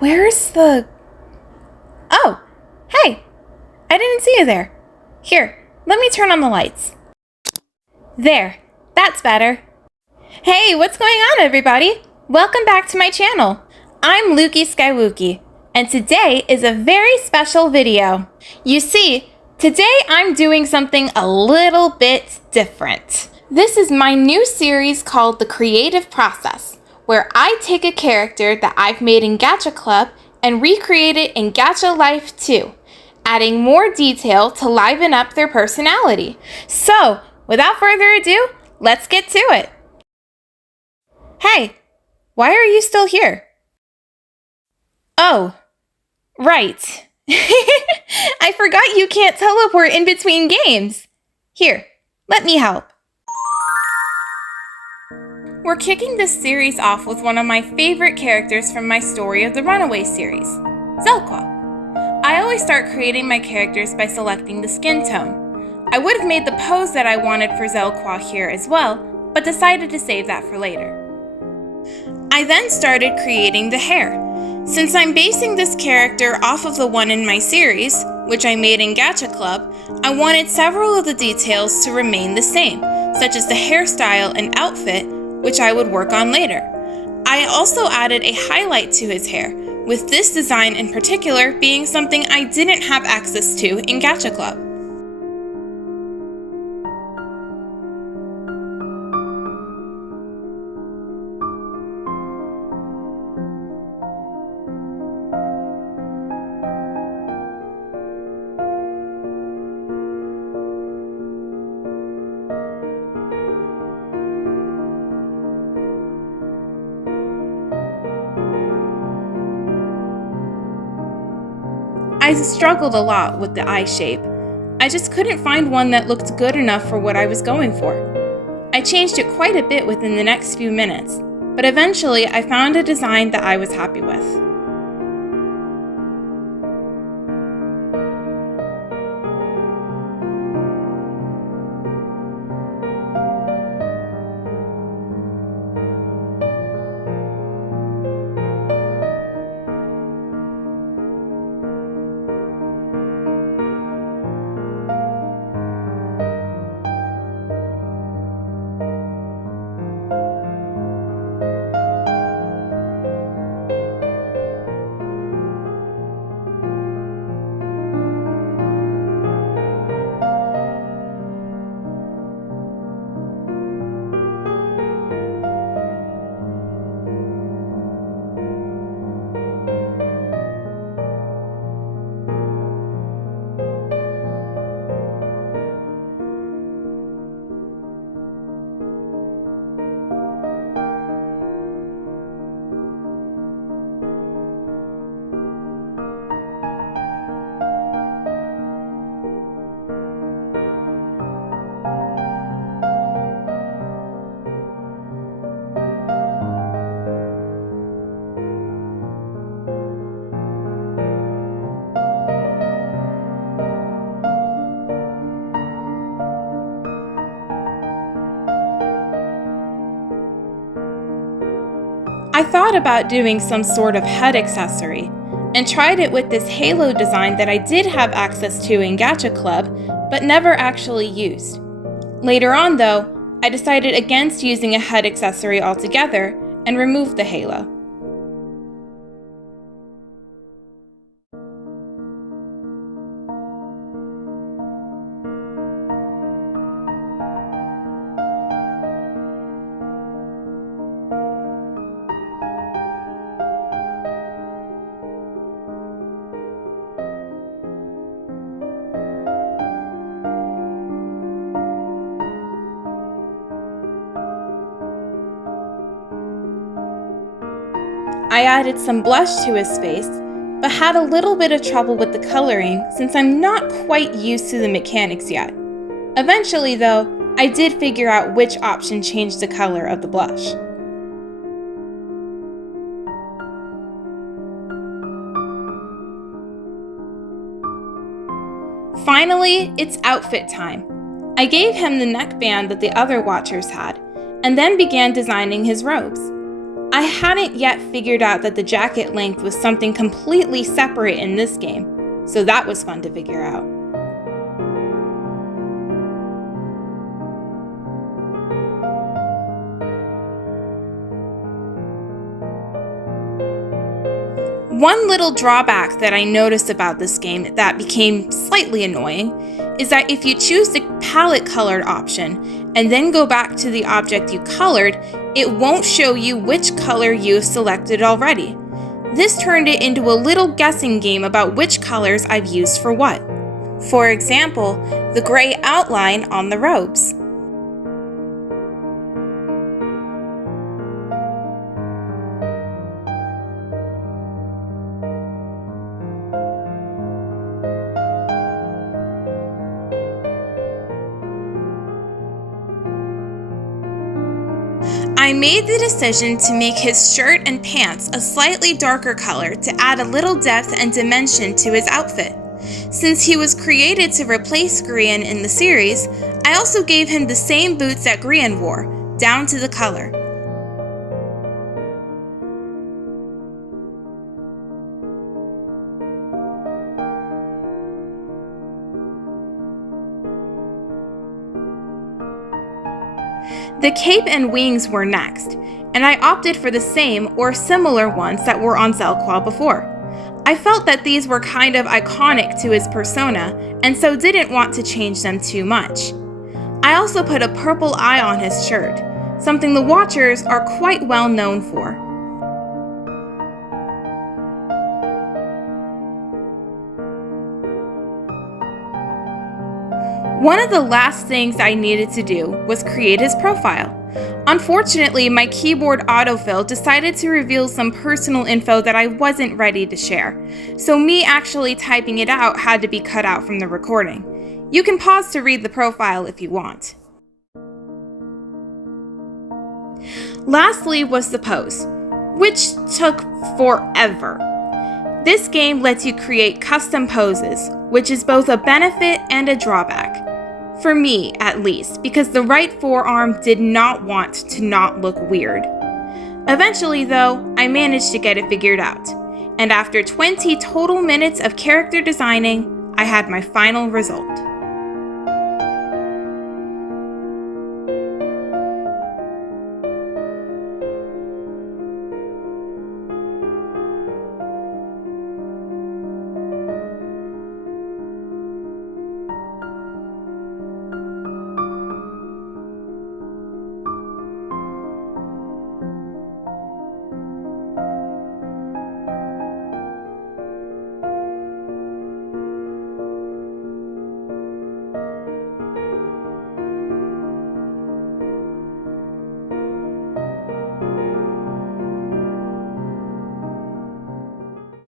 Where's the... Oh, hey! I didn't see you there. Here, let me turn on the lights. There, that's better. Hey, what's going on, everybody? Welcome back to my channel. I'm Lukey Skywookie, and today is a very special video. You see, today I'm doing something a little bit different. This is my new series called The Creative Process, where I take a character that I've made in Gacha Club and recreate it in Gacha Life too, adding more detail to liven up their personality. So, without further ado, let's get to it. Hey, why are you still here? Oh, right. I forgot you can't teleport in between games. Here, let me help. We're kicking this series off with one of my favorite characters from my Story of the Runaway series, Xelqua. I always start creating my characters by selecting the skin tone. I would have made the pose that I wanted for Xelqua here as well, but decided to save that for later. I then started creating the hair. Since I'm basing this character off of the one in my series, which I made in Gacha Club, I wanted several of the details to remain the same, such as the hairstyle and outfit, which I would work on later. I also added a highlight to his hair, with this design in particular being something I didn't have access to in Gacha Club. I struggled a lot with the eye shape. I just couldn't find one that looked good enough for what I was going for. I changed it quite a bit within the next few minutes, but eventually I found a design that I was happy with. I thought about doing some sort of head accessory, and tried it with this halo design that I did have access to in Gacha Club, but never actually used. Later on though, I decided against using a head accessory altogether, and removed the halo. I added some blush to his face, but had a little bit of trouble with the coloring since I'm not quite used to the mechanics yet. Eventually though, I did figure out which option changed the color of the blush. Finally, it's outfit time. I gave him the neckband that the other watchers had, and then began designing his robes. I hadn't yet figured out that the jacket length was something completely separate in this game, so that was fun to figure out. One little drawback that I noticed about this game that became slightly annoying is that if you choose the palette colored option and then go back to the object you colored, it won't show you which color you've selected already. This turned it into a little guessing game about which colors I've used for what. For example, the gray outline on the robes. I made the decision to make his shirt and pants a slightly darker color to add a little depth and dimension to his outfit. Since he was created to replace Grian in the series, I also gave him the same boots that Grian wore, down to the color. The cape and wings were next, and I opted for the same or similar ones that were on Xelqua before. I felt that these were kind of iconic to his persona, and so didn't want to change them too much. I also put a purple eye on his shirt, something the Watchers are quite well known for. One of the last things I needed to do was create his profile. Unfortunately, my keyboard autofill decided to reveal some personal info that I wasn't ready to share, so me actually typing it out had to be cut out from the recording. You can pause to read the profile if you want. Lastly was the pose, which took forever. This game lets you create custom poses, which is both a benefit and a drawback. For me, at least, because the right forearm did not want to not look weird. Eventually, though, I managed to get it figured out, and after 20 total minutes of character designing, I had my final result.